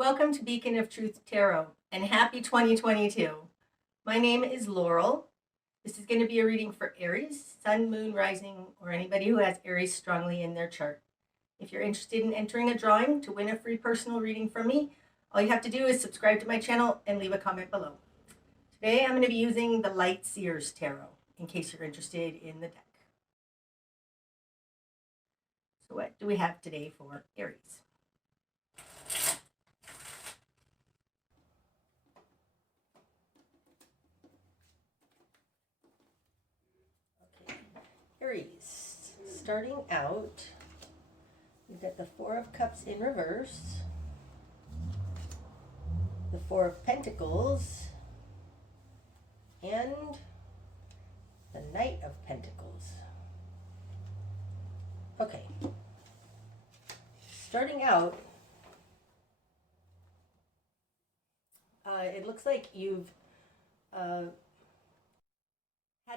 Welcome to Beacon of Truth Tarot and happy 2022. My name is Laurel. This is going to be a reading for Aries, Sun, Moon, Rising, or anybody who has Aries strongly in their chart. If you're interested in entering a drawing to win a free personal reading from me, all you have to do is subscribe to my channel and leave a comment below. Today I'm going to be using the Lightseers Tarot in case you're interested in the deck. So what do we have today for Aries? Aries, starting out, we've got the Four of Cups in reverse, the Four of Pentacles, and the Knight of Pentacles. Okay, starting out, it looks like you've had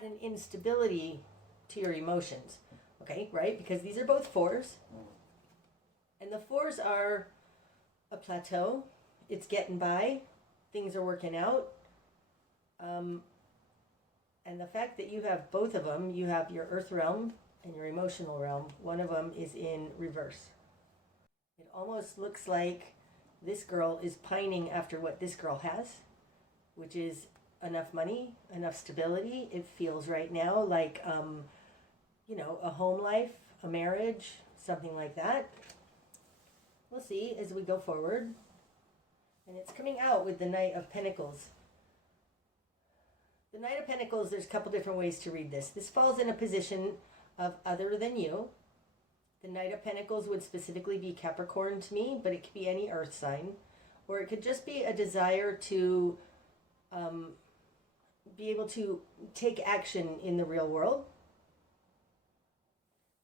an instability to your emotions. Okay, right? Because these are both fours. And the fours are a plateau. It's getting by. Things are working out. And the fact that you have both of them, you have your earth realm and your emotional realm. One of them is in reverse. It almost looks like this girl is pining after what this girl has, which is enough money, enough stability. It feels right now like, you know, a home life, a marriage, something like that. We'll see as we go forward. And it's coming out with the Knight of Pentacles. The Knight of Pentacles, there's a couple different ways to read this. This falls in a position of other than you. The Knight of Pentacles would specifically be Capricorn to me, but it could be any earth sign. Or it could just be a desire to be able to take action in the real world.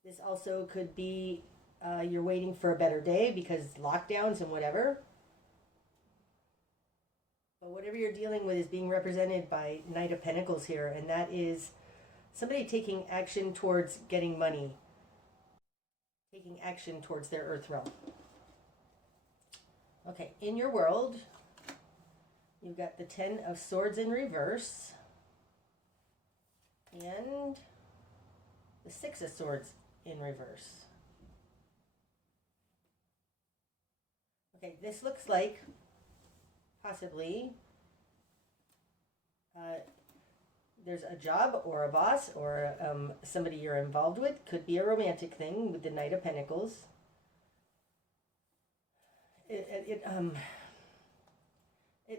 This also could be you're waiting for a better day because lockdowns and whatever. But whatever you're dealing with is being represented by Knight of Pentacles here, and that is somebody taking action towards getting money, taking action towards their earth realm. Okay, in your world, you've got the Ten of Swords in reverse and the Six of Swords in reverse. Okay, this looks like possibly there's a job or a boss or somebody you're involved with. Could be a romantic thing with the Knight of Pentacles. It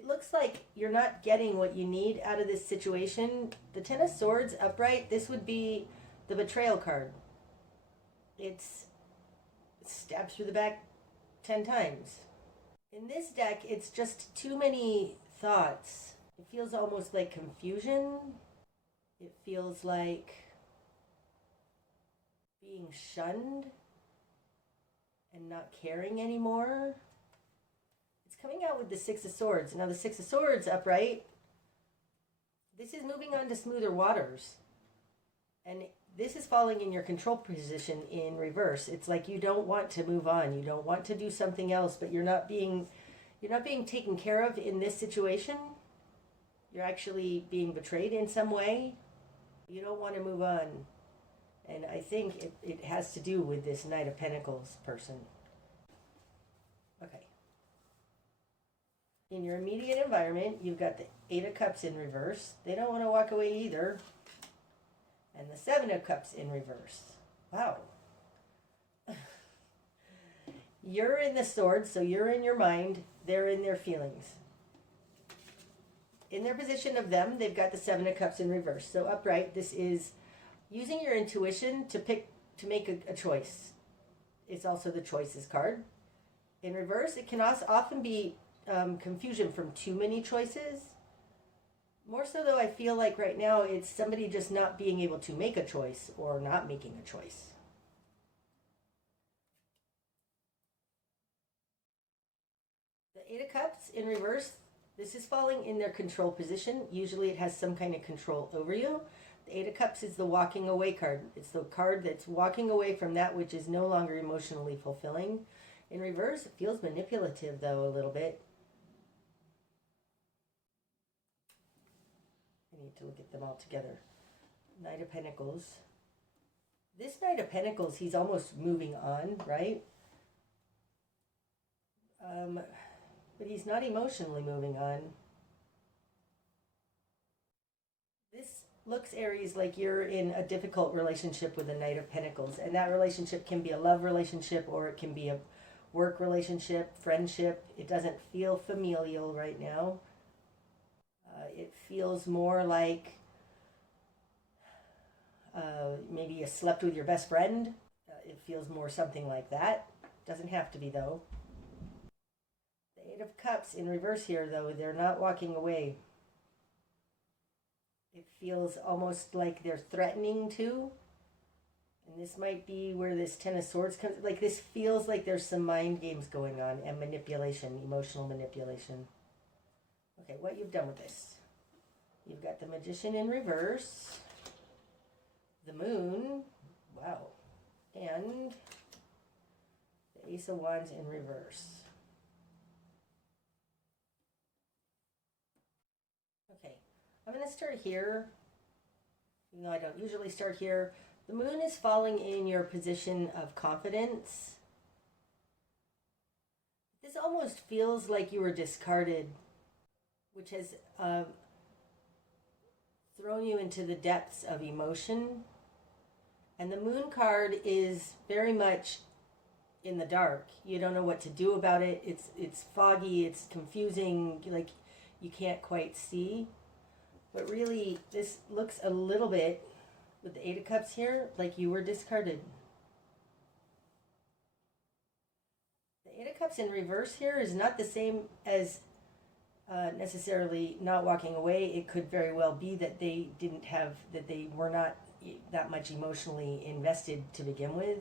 looks like you're not getting what you need out of this situation. The Ten of Swords upright, this would be the betrayal card. It stabs through the back 10 times. In this deck, it's just too many thoughts. It feels almost like confusion. It feels like being shunned and not caring anymore. It's coming out with the Six of Swords. Now the Six of Swords upright, this is moving on to smoother waters. And this is falling in your control position in reverse. It's like you don't want to move on. You don't want to do something else, but you're not being taken care of in this situation. You're actually being betrayed in some way. You don't want to move on. And I think it has to do with this Knight of Pentacles person. Okay. In your immediate environment, you've got the Eight of Cups in reverse. They don't want to walk away either. And the Seven of Cups in reverse. Wow. You're in the sword, so you're in your mind. They're in their feelings. In their position of them, they've got the Seven of Cups in reverse. So upright, this is using your intuition to make a choice. It's also the Choices card. In reverse, it can also often be confusion from too many choices. More so though, I feel like right now it's somebody just not being able to make a choice or not making a choice. The Eight of Cups in reverse, this is falling in their control position. Usually it has some kind of control over you. The Eight of Cups is the walking away card. It's the card that's walking away from that which is no longer emotionally fulfilling. In reverse, it feels manipulative, though, a little bit. I need to look at them all together. Knight of Pentacles. This Knight of Pentacles, he's almost moving on, right? But he's not emotionally moving on. This looks, Aries, like you're in a difficult relationship with the Knight of Pentacles. And that relationship can be a love relationship, or it can be a work relationship, friendship. It doesn't feel familial right now. It feels more like maybe you slept with your best friend. It feels more something like that. Doesn't have to be, though. The Eight of Cups in reverse here, though, they're not walking away. It feels almost like they're threatening to. And this might be where this Ten of Swords comes. Like, this feels like there's some mind games going on and manipulation, emotional manipulation. Okay, what you've done with this. You've got the Magician in reverse. The Moon. Wow. And the Ace of Wands in reverse. Okay, I'm going to start here. Even though I don't usually start here. The Moon is falling in your position of confidence. This almost feels like you were discarded, which has thrown you into the depths of emotion. And the Moon card is very much in the dark. You don't know what to do about it. It's foggy, it's confusing, like you can't quite see. But really, this looks a little bit, with the Eight of Cups here, like you were discarded. The Eight of Cups in reverse here is not the same as necessarily not walking away. It could very well be that they were not that much emotionally invested to begin with.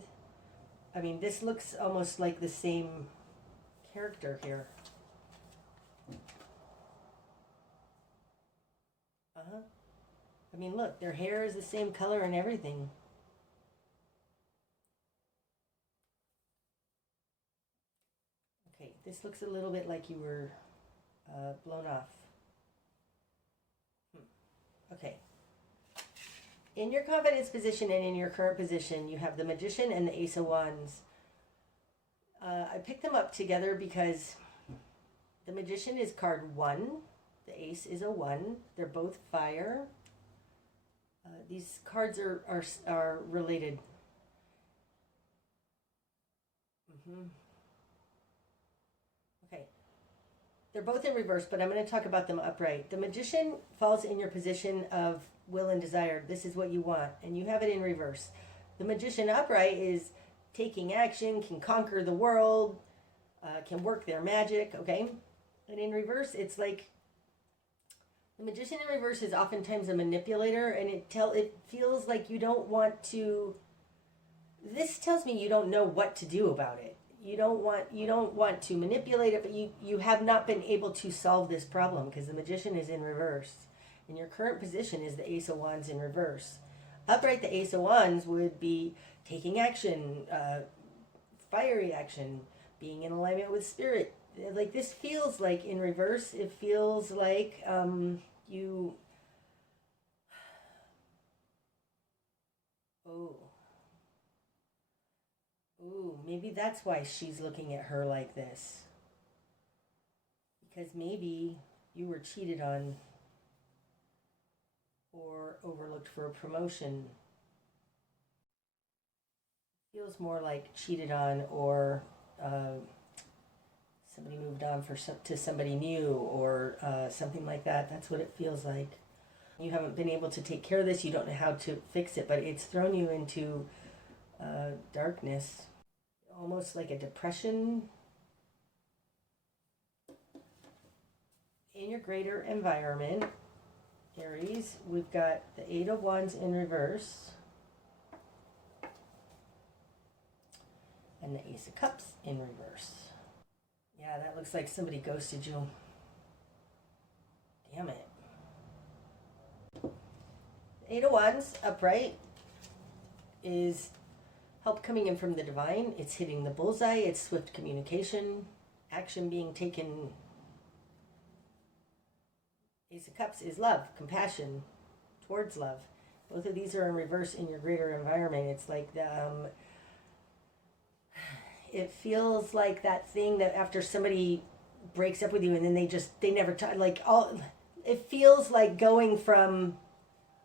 I mean, this looks almost like the same character here. I mean, look, their hair is the same color and everything. Okay, this looks a little bit like you were blown off. Okay. In your confidence position and in your current position, you have the Magician and the Ace of Wands. I picked them up together because the Magician is card 1. The Ace is a 1. They're both fire. These cards are related. Okay. They're both in reverse, but I'm going to talk about them upright. The Magician falls in your position of will and desire. This is what you want, and you have it in reverse. The Magician upright is taking action, can conquer the world, can work their magic, okay? And in reverse, it's like the Magician in reverse is oftentimes a manipulator, and it feels like you don't want to. This tells me you don't know what to do about it. You don't want to manipulate it, but you have not been able to solve this problem because the Magician is in reverse. And your current position is the Ace of Wands in reverse. Upright, the Ace of Wands would be taking action, fiery action, being in alignment with spirit. Like, this feels like in reverse, it feels like you... Ooh, maybe that's why she's looking at her like this. Because maybe you were cheated on or overlooked for a promotion. Feels more like cheated on, or somebody moved on to somebody new, or something like that. That's what it feels like. You haven't been able to take care of this. You don't know how to fix it, but it's thrown you into darkness, almost like a depression. In your greater environment, Aries, we've got the Eight of Wands in reverse and the Ace of Cups in reverse. Yeah, that looks like somebody ghosted you. Damn it. The Eight of Wands upright is help coming in from the divine. It's hitting the bullseye. It's swift communication, action being taken. Ace of Cups is love, compassion towards love. Both of these are in reverse in your greater environment. It's like it feels like that thing that after somebody breaks up with you and then they never talk, like it feels like going from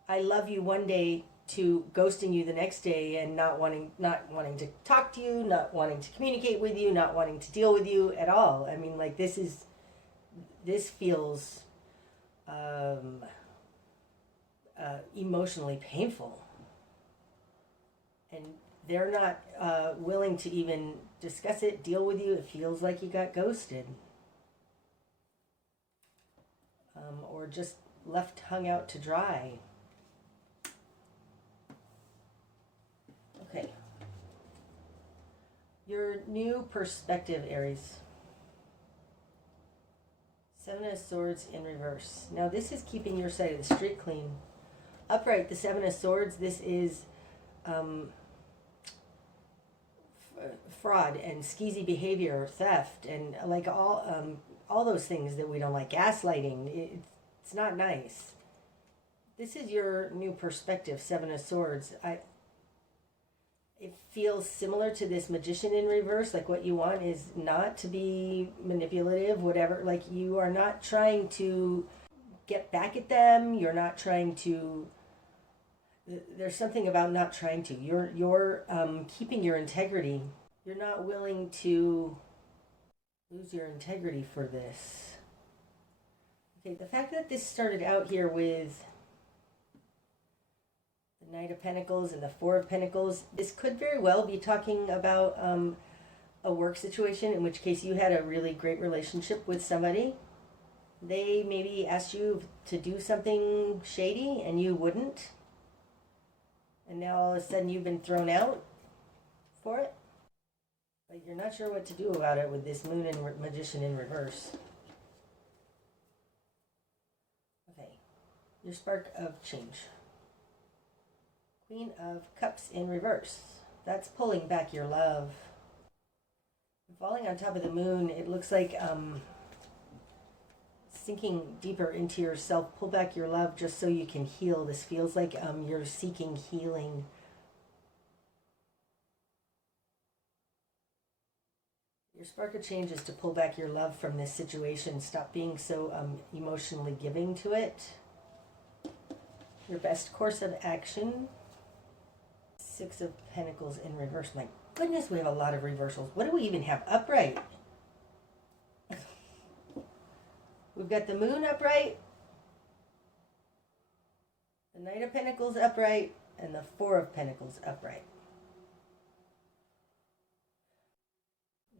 I love you one day to ghosting you the next day and not wanting to talk to you, not wanting to communicate with you, not wanting to deal with you at all. I mean, like this feels emotionally painful, and they're not willing to even discuss it, deal with you. It feels like you got ghosted, or just left hung out to dry. Okay. Your new perspective, Aries. Seven of Swords in reverse. Now this is keeping your side of the street clean. Upright, the Seven of Swords, this is fraud and skeezy behavior, theft, and like all those things that we don't like. Gaslighting. It's not nice. This is your new perspective, Seven of Swords. It feels similar to this Magician in reverse. Like what you want is not to be manipulative, whatever. Like you are not trying to get back at them. You're not trying to. There's something about not trying to. You're keeping your integrity. You're not willing to lose your integrity for this. Okay, the fact that this started out here with the Knight of Pentacles and the Four of Pentacles, this could very well be talking about a work situation, in which case you had a really great relationship with somebody. They maybe asked you to do something shady and you wouldn't. And now all of a sudden you've been thrown out for it. But you're not sure what to do about it with this Moon and Magician in reverse. Okay, your spark of change. Queen of Cups in reverse. That's pulling back your love. Falling on top of the moon, it looks like sinking deeper into yourself. Pull back your love just so you can heal. This feels like you're seeking healing. Your spark of change is to pull back your love from this situation. Stop being so emotionally giving to it. Your best course of action. Six of Pentacles in reverse. My goodness, we have a lot of reversals. What do we even have upright? We've got the Moon upright, the Knight of Pentacles upright, and the Four of Pentacles upright.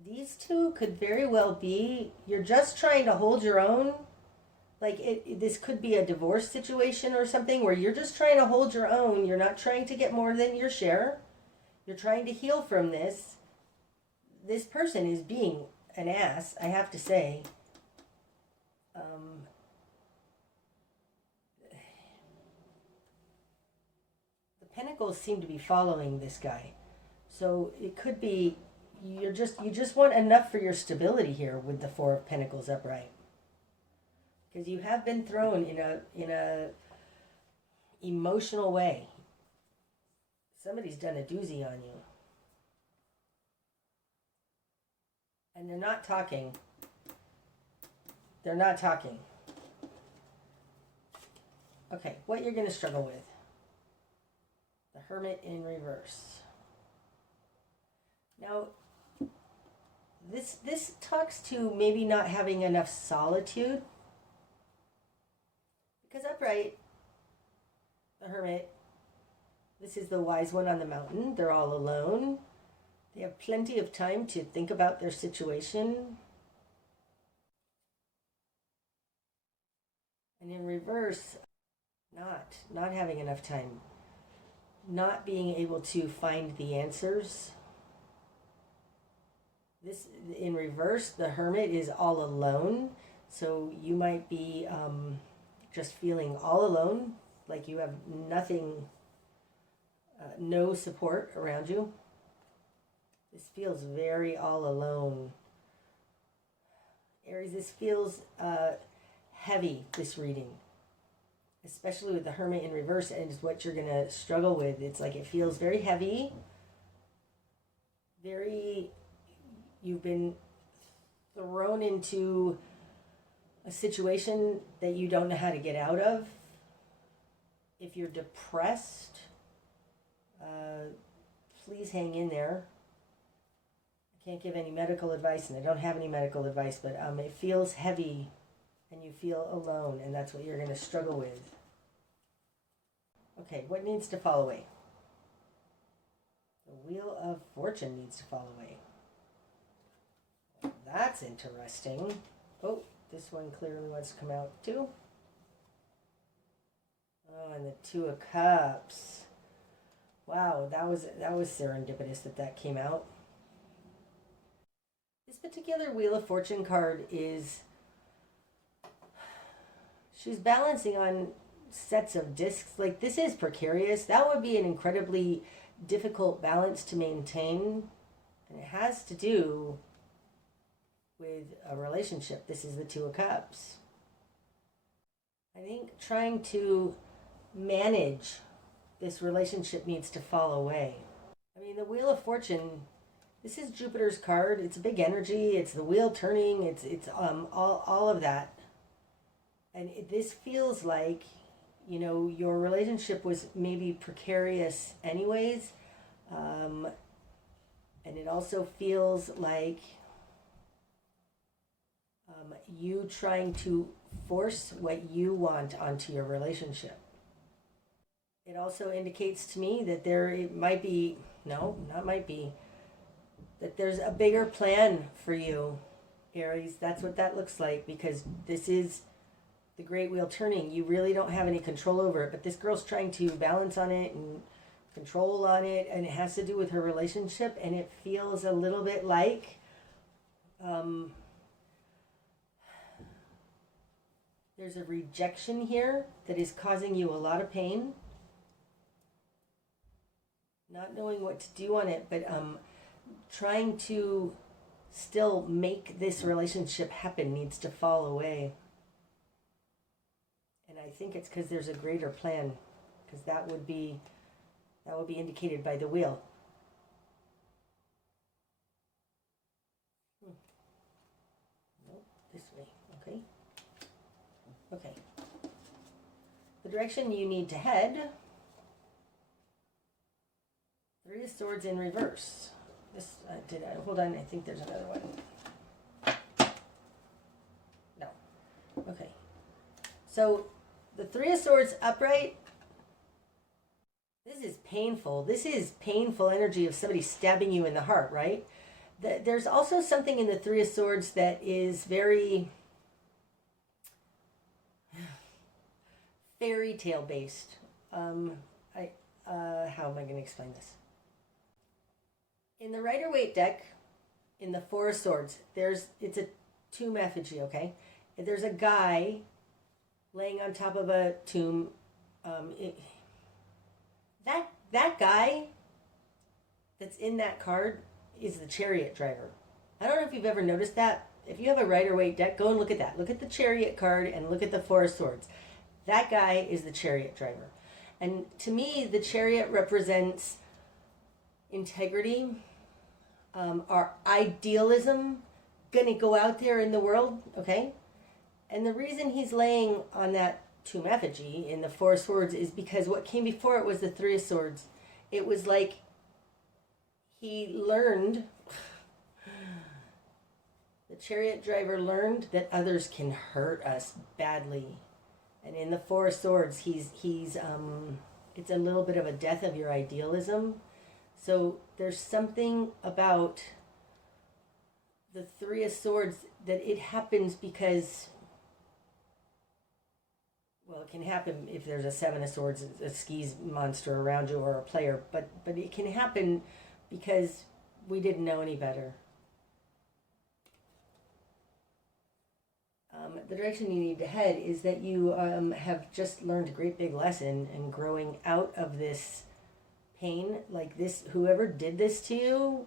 These two could very well be, you're just trying to hold your own. Like this could be a divorce situation or something where you're just trying to hold your own. You're not trying to get more than your share. You're trying to heal from this. This person is being an ass, I have to say. The Pentacles seem to be following this guy. So it could be you just want enough for your stability here with the Four of Pentacles upright. Because you have been thrown in a emotional way. Somebody's done a doozy on you. And they're not talking. They're not talking. Okay, what you're going to struggle with. The Hermit in reverse. Now, this talks to maybe not having enough solitude. Because upright, the Hermit, this is the wise one on the mountain. They're all alone. They have plenty of time to think about their situation. And in reverse, not having enough time. Not being able to find the answers. This, in reverse, the Hermit is all alone. So you might be just feeling all alone, like you have nothing, no support around you. This feels very all alone. Aries, this feels heavy, this reading. Especially with the Hermit in reverse, and is what you're going to struggle with. It's like it feels very heavy. You've been thrown into a situation that you don't know how to get out of. If you're depressed, please hang in there. I can't give any medical advice, and I don't have any medical advice, but it feels heavy, and you feel alone, and that's what you're going to struggle with. Okay, what needs to fall away? The Wheel of Fortune needs to fall away. Well, that's interesting. Oh, this one clearly wants to come out too. Oh, and the Two of Cups. Wow, that was serendipitous that came out. This particular Wheel of Fortune card is, she's balancing on sets of discs. Like, this is precarious. That would be an incredibly difficult balance to maintain, and it has to do with a relationship. This is the Two of Cups. I think trying to manage this relationship needs to fall away. I mean, the Wheel of Fortune, this is Jupiter's card. It's a big energy. It's the wheel turning. It's all of that. And this feels like, you know, your relationship was maybe precarious anyways. And it also feels like you trying to force what you want onto your relationship. It also indicates to me that that there's a bigger plan for you, Aries. That's what that looks like, because this is the great wheel turning. You really don't have any control over it, but this girl's trying to balance on it and control on it, and it has to do with her relationship, and it feels a little bit like there's a rejection here that is causing you a lot of pain. Not knowing what to do on it, but trying to still make this relationship happen needs to fall away. And I think it's because there's a greater plan, because that would be indicated by the wheel. Nope, this way. Okay. Okay. The direction you need to head. Three of Swords in reverse. This hold on, I think there's another one. No. Okay. So the Three of Swords upright, this is painful. This is painful energy of somebody stabbing you in the heart, right? There's also something in the Three of Swords that is very fairy tale based. How am I going to explain this? In the Rider-Waite deck, in the Four of Swords, it's a tomb effigy, okay? There's a guy laying on top of a tomb. That guy that's in that card is the Chariot driver. I don't know if you've ever noticed that. If you have a Rider-Waite deck, go and look at that. Look at the Chariot card and look at the Four of Swords. That guy is the Chariot driver. And to me, the Chariot represents integrity, our idealism, gonna go out there in the world, okay? And the reason he's laying on that tomb effigy in the Four of Swords is because what came before it was the Three of Swords. It was like he learned, the Chariot driver learned that others can hurt us badly. And in the Four of Swords, he's it's a little bit of a death of your idealism. So there's something about the Three of Swords that it happens because, well, it can happen if there's a Seven of Swords, a skis monster around you or a player, but it can happen because we didn't know any better. The direction you need to head is that you have just learned a great big lesson, and growing out of this pain, like this, whoever did this to you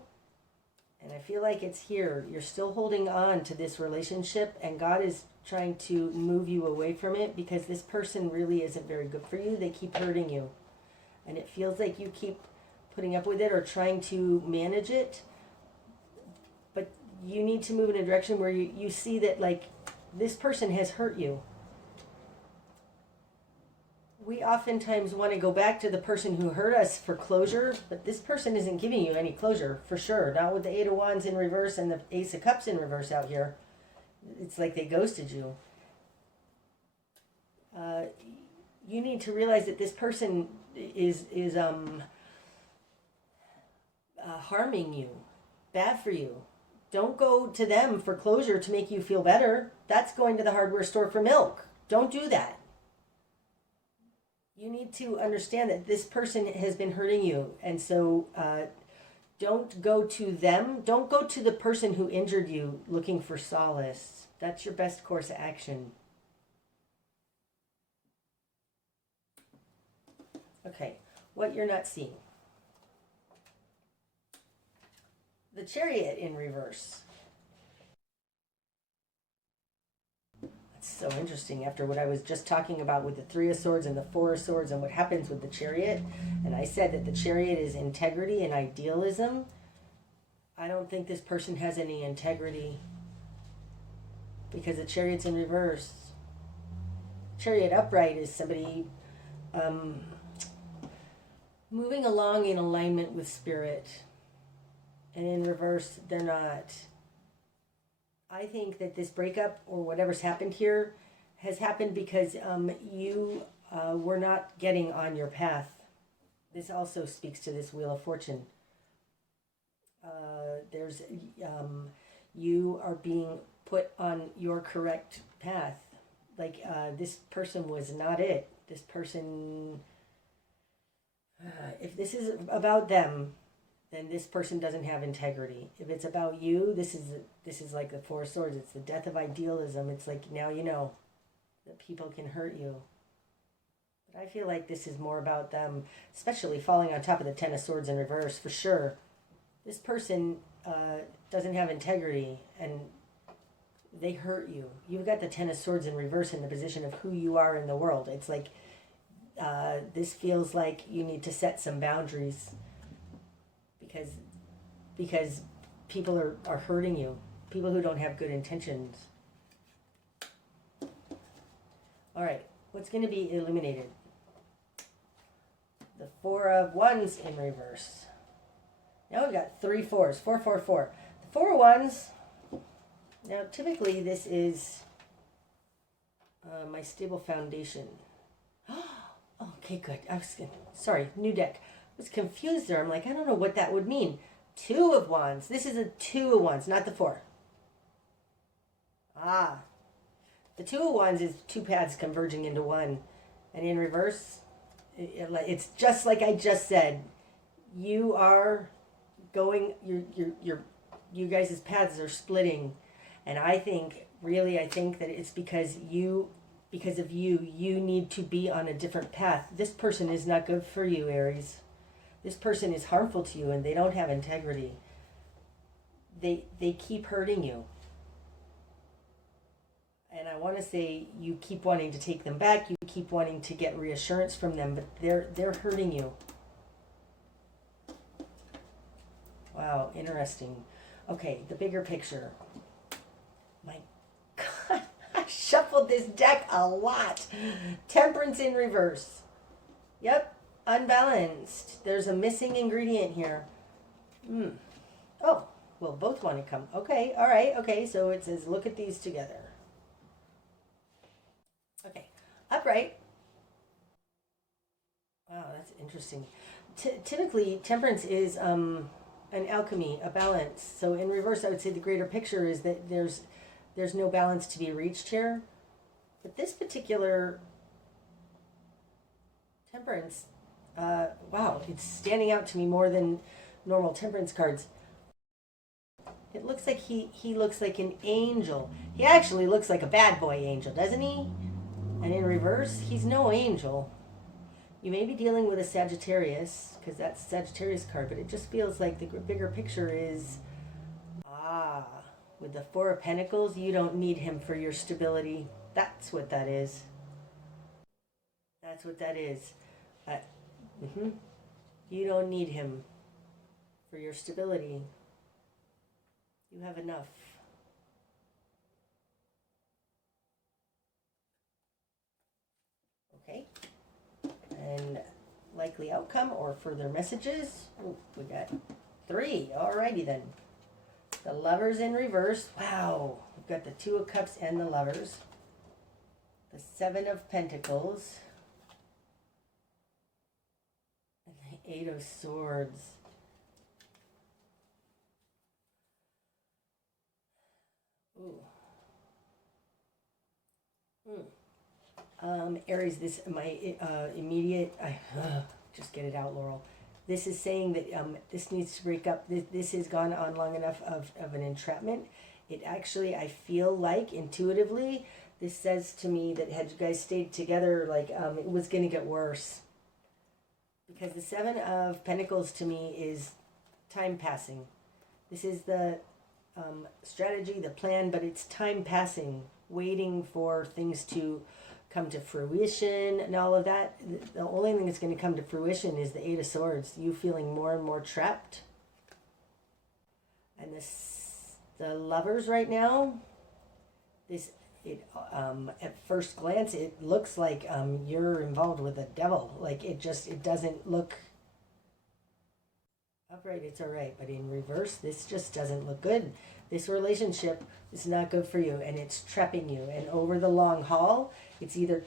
And I feel like it's here. You're still holding on to this relationship, and God is trying to move you away from it because this person really isn't very good for you. They keep hurting you. And it feels like you keep putting up with it or trying to manage it. But you need to move in a direction where you see that, like, this person has hurt you. We oftentimes want to go back to the person who hurt us for closure, but this person isn't giving you any closure, for sure. Not with the Eight of Wands in reverse and the Ace of Cups in reverse out here. It's like they ghosted you. You need to realize that this person is harming you, bad for you. Don't go to them for closure to make you feel better. That's going to the hardware store for milk. Don't do that. You need to understand that this person has been hurting you. And so don't go to them. Don't go to the person who injured you looking for solace. That's your best course of action. Okay, what you're not seeing. The Chariot in reverse. So interesting after what I was just talking about with the Three of Swords and the Four of Swords and what happens with the Chariot. And I said that the Chariot is integrity and idealism. I don't think this person has any integrity because the Chariot's in reverse. Chariot upright is somebody moving along in alignment with spirit. And in reverse, they're not. I think that this breakup or whatever's happened here has happened because you were not getting on your path. This also speaks to this Wheel of Fortune. You are being put on your correct path. Like this person was not it. This person, if this is about them, then this person doesn't have integrity. If it's about you, this is like the Four of Swords. It's the death of idealism. It's like, now you know that people can hurt you. But I feel like this is more about them, especially falling on top of the Ten of Swords in reverse, for sure. This person doesn't have integrity, and they hurt you. You've got the Ten of Swords in reverse in the position of who you are in the world. It's like, this feels like you need to set some boundaries. Because people are hurting you. People who don't have good intentions. All right, what's going to be illuminated? The Four of Wands in reverse. Now we've got three fours. 4, 4, 4. The Four of Wands. Now typically this is my stable foundation. Okay, good. Sorry, new deck. I was confused there. I'm like, I don't know what that would mean. Two of Wands. This is a Two of Wands, not the Four. The Two of Wands is two paths converging into one. And in reverse, it's just like I just said. You are going, you guys' paths are splitting. And I think that it's because of you, you need to be on a different path. This person is not good for you, Aries. This person is harmful to you and they don't have integrity. They keep hurting you. And I want to say you keep wanting to take them back. You keep wanting to get reassurance from them, but they're hurting you. Wow, interesting. Okay, the bigger picture. My God, I shuffled this deck a lot. Temperance in reverse. Yep. Unbalanced. There's a missing ingredient here. Oh, well, both want to come. Okay, all right. Okay, so it says, look at these together. Okay, upright. Wow, that's interesting. Typically, temperance is an alchemy, a balance. So in reverse, I would say the greater picture is that there's no balance to be reached here. But this particular temperance, wow, it's standing out to me more than normal temperance cards. It looks like he looks like an angel. He actually looks like a bad boy angel, doesn't he? And in reverse, he's no angel. You may be dealing with a Sagittarius, because that's a Sagittarius card, but it just feels like the bigger picture is With the Four of Pentacles, you don't need him for your stability. That's what that is. That's what that is. You don't need him for your stability. You have enough. Okay. And likely outcome or further messages. Oh, we got 3. Alrighty then. The Lovers in reverse. Wow. We've got the 2 of Cups and the Lovers. The 7 of Pentacles. And the 8 of Swords. Ooh. Aries, this my immediate. Just get it out, Laurel. This is saying that this needs to break up. This has gone on long enough of an entrapment. It actually, I feel like intuitively, this says to me that had you guys stayed together, like it was going to get worse. Because the 7 of Pentacles to me is time passing. This is the strategy, the plan, but it's time passing, waiting for things to come to fruition and all of that. The only thing that's going to come to fruition is the 8 of Swords. You feeling more and more trapped. And the Lovers right now, at first glance, it looks like you're involved with the devil. Like it doesn't look upright. It's all right, but in reverse, this just doesn't look good. This relationship is not good for you, and it's trapping you. And over the long haul, it's either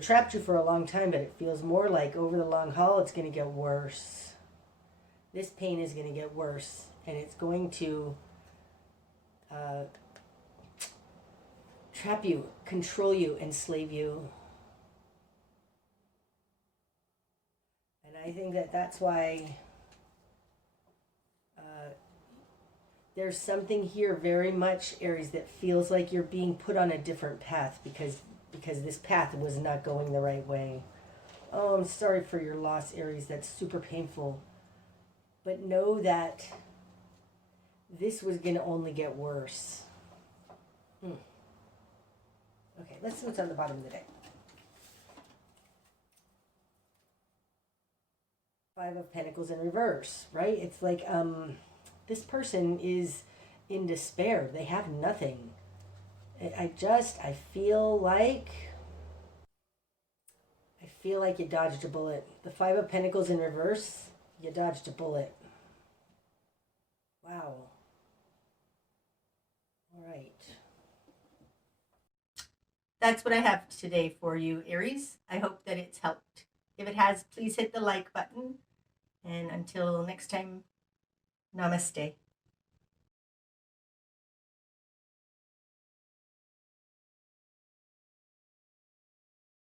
trapped you for a long time, but it feels more like over the long haul, it's going to get worse. This pain is going to get worse, and it's going to trap you, control you, enslave you. And I think that's why there's something here very much, Aries, that feels like you're being put on a different path because this path was not going the right way. Oh, I'm sorry for your loss, Aries. That's super painful. But know that this was going to only get worse. Okay, let's see what's on the bottom of the deck. 5 of Pentacles in reverse, right? It's like this person is in despair. They have nothing. I feel like you dodged a bullet. The 5 of Pentacles in reverse, you dodged a bullet. Wow. All right. That's what I have today for you, Aries. I hope that it's helped. If it has, please hit the like button. And until next time, namaste.